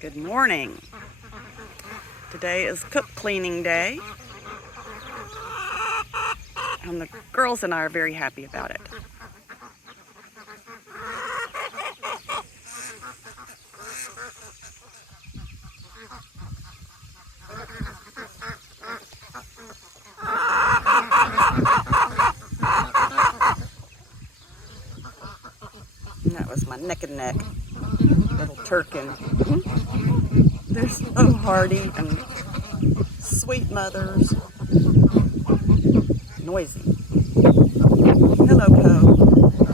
Good morning. Today is coop cleaning day, and the girls and I are very happy about it. And that was my neck and neck little turkin. They're so hardy and sweet mothers. Noisy. Hello, Poe.